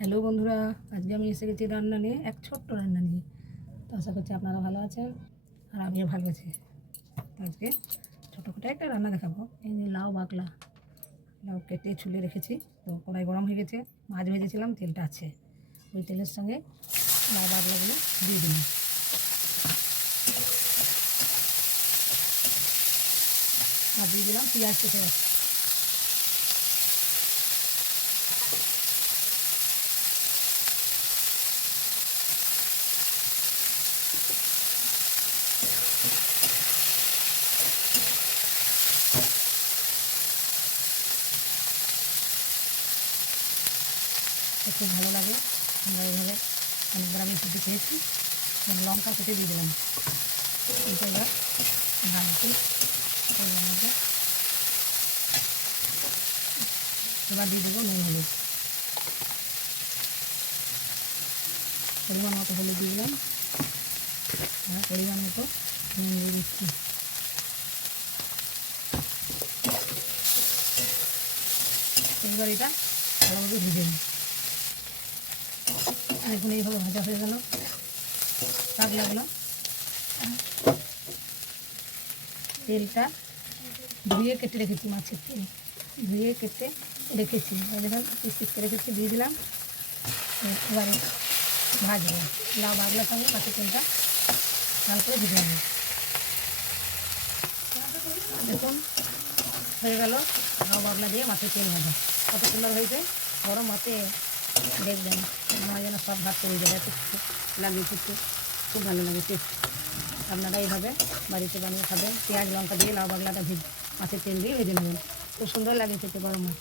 Hello বন্ধুরা, আজকে আমি এসে গেছি রান্না নিয়ে, এক ছোট্ট রান্না নিয়ে। তো আশা করছি আপনারা ভালো আছেন আর আমিও ভালো আছি। আজকে ছোটো খাটো একটা রান্না দেখাবো। এই যে লাউ বাকলা, লাউ কেটে ছুলে রেখেছি। তো কড়াই গরম হয়ে গেছে, মাছ ভেজেছিলাম, তেলটা আছে। ওই তেলের সঙ্গে লাউ বাকলাগুলো দিয়ে দিলাম। আর দিয়ে দিলাম পেঁয়াজ কেটে রাখছি তো খুব ভালো লাগে। আমরা এইভাবে অনেকবার আমি শুধু খেয়েছি। লঙ্কা কেটে দিয়ে দিলাম। এবার দিয়ে দেবো নুন হলুদ। পরিমাণ মতো হলুদ দিয়ে দিলাম। আর পরিমাণ মতো নুন দিয়ে দিচ্ছি। এবার এটা ভালোভাবে ভেজে নিই। দেখুন এইভাবে ভাজা হয়ে গেল। শাক লাগল তেলটা ধুয়ে কেটে রেখেছি, মাছের তেল। ধুয়ে কেটে রেখেছি। দেখুন পিস করে রেখেছি, দিয়ে দিলাম। এবারে ভাজবো। লাউ বাগলার সঙ্গে মাছের তেলটা ভালো করে ভেজে নেব। দেখুন, হয়ে গেল। লাউ বাগলা দিয়ে মাছের তেল ভাজা। কত সুন্দর হয়েছে। গরম মাছে দেখবেন মনে যেন সব ভাত করে যাবে এত লাগে কিন্তু খুব ভালো লাগে টেস্ট। আপনারা এইভাবে বাড়িতে বানিয়ে খাবেন। পেঁয়াজ, লঙ্কা দিয়ে লাউ, বাগলাটা ভেজে মাছের তেল দিয়ে ভেজে নেবেন। খুব সুন্দর লাগে খেতে, গরম মাছ